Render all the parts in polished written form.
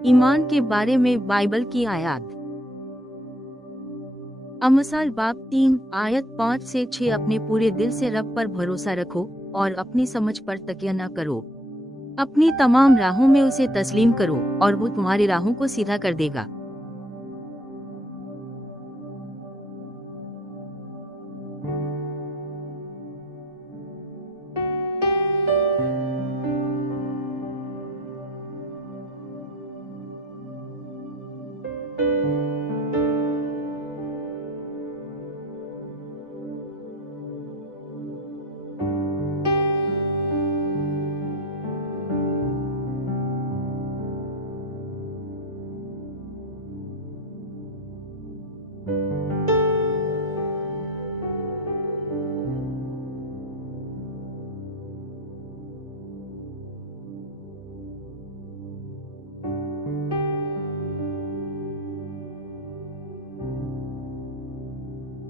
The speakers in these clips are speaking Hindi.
ईमान के बारे में बाइबल की आयत। अमसाल बाब 3 आयत 5 से 6। अपने पूरे दिल से रब पर भरोसा रखो और अपनी समझ पर तकिया न करो। अपनी तमाम राहों में उसे तस्लीम करो और वो तुम्हारी राहों को सीधा कर देगा।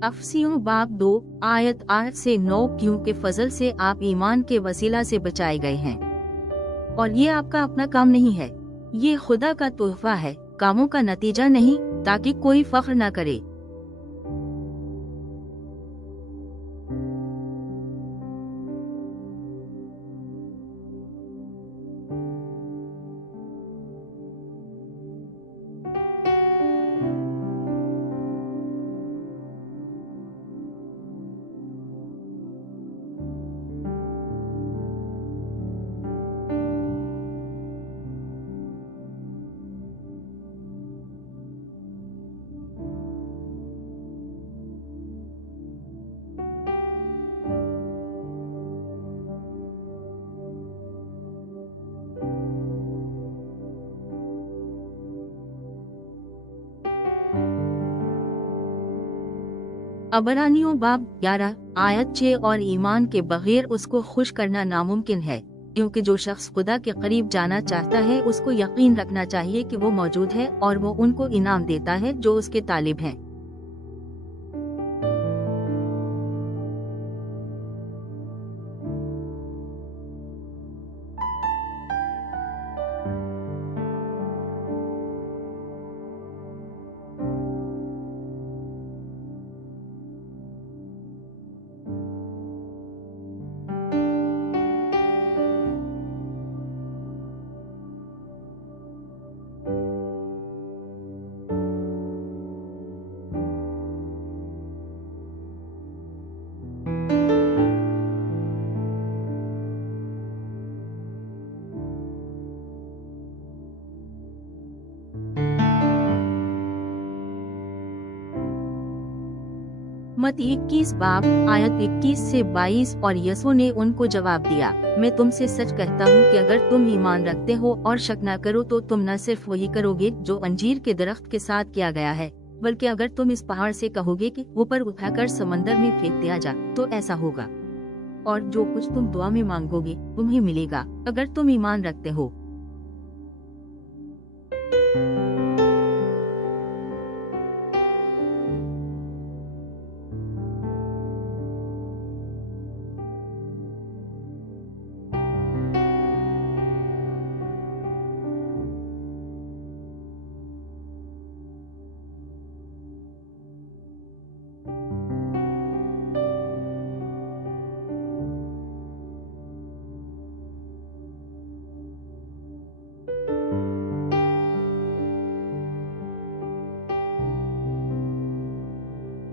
अफसियों बाब 2 आयत 8 से 9। क्योंकि फजल से आप ईमान के वसीला से बचाए गए हैं, और ये आपका अपना काम नहीं है, ये खुदा का तोहफा है, कामों का नतीजा नहीं, ताकि कोई फख्र न करे। अबरानियों बाब 11 आयत 6। और ईमान के बगैर उसको खुश करना नामुमकिन है, क्योंकि जो शख्स खुदा के करीब जाना चाहता है उसको यकीन रखना चाहिए कि वो मौजूद है और वो उनको इनाम देता है जो उसके तालिब हैं। मत्ती 21 बाब आयत 21 से 22। और यसू ने उनको जवाब दिया, मैं तुमसे सच कहता हूँ कि अगर तुम ईमान रखते हो और शक न करो तो तुम न सिर्फ वही करोगे जो अंजीर के दरख्त के साथ किया गया है, बल्कि अगर तुम इस पहाड़ से कहोगे कि ऊपर उठाकर समंदर में फेंक दिया जा, तो ऐसा होगा। और जो कुछ तुम दुआ में मांगोगे तुम्हें मिलेगा, अगर तुम ईमान रखते हो।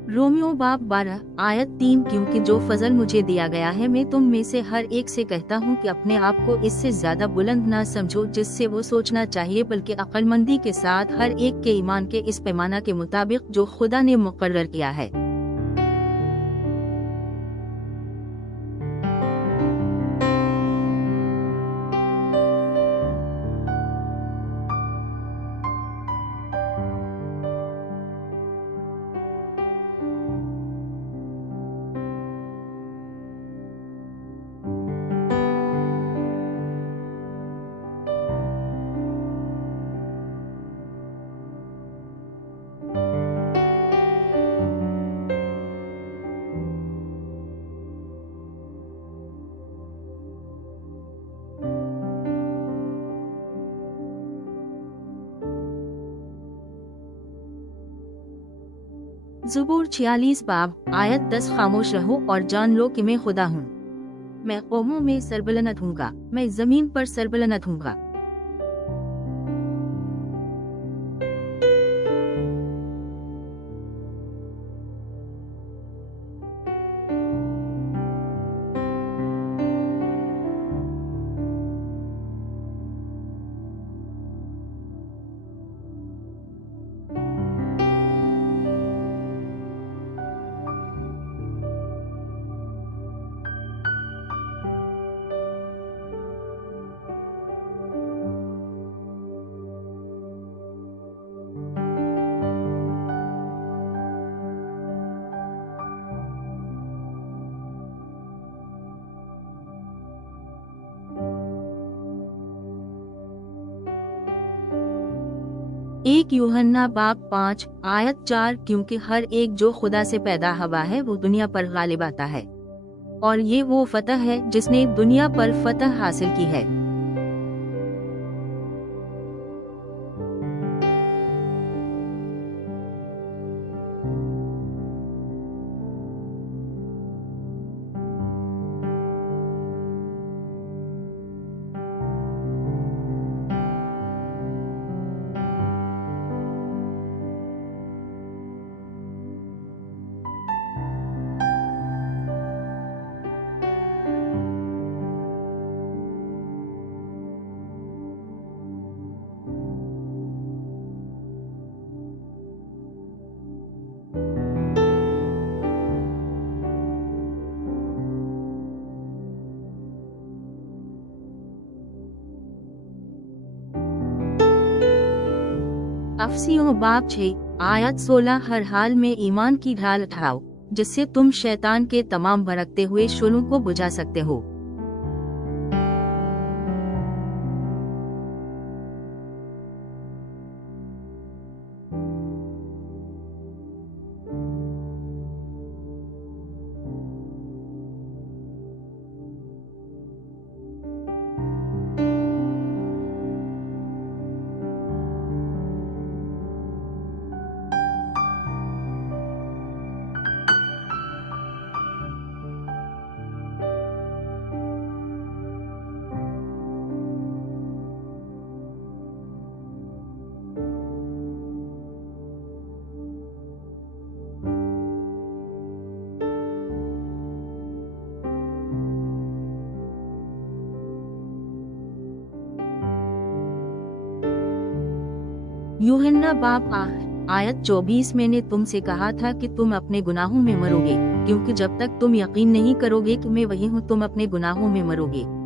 रोमियो बाब 12 आयत 3। क्योंकि जो फजल मुझे दिया गया है मैं तुम में से हर एक से कहता हूँ कि अपने आप को इससे ज्यादा बुलंद न समझो जिससे वो सोचना चाहिए, बल्कि अक्लमंदी के साथ हर एक के ईमान के इस पैमाना के मुताबिक जो खुदा ने मुकर्रर किया है। ज़ुबूर 46 बाब आयत 10 खामोश रहो और जान लो कि मैं खुदा हूँ। मैं कौमों में सरबलंद हूँगा, मैं जमीन पर सरबलंद हूँगा। एक यूहन्ना बाब 5 आयत 4 क्योंकि हर एक जो खुदा से पैदा हुआ है वो दुनिया पर गालिब आता है, और ये वो फतह है जिसने दुनिया पर फतह हासिल की है। अफसियों बाब 6 आयत 16 हर हाल में ईमान की ढाल उठाओ जिससे तुम शैतान के तमाम भड़कते हुए शोलों को बुझा सकते हो। यूहन्ना बाब आयत 24 मैंने तुमसे कहा था कि तुम अपने गुनाहों में मरोगे, क्योंकि जब तक तुम यकीन नहीं करोगे कि मैं वही हूँ तुम अपने गुनाहों में मरोगे।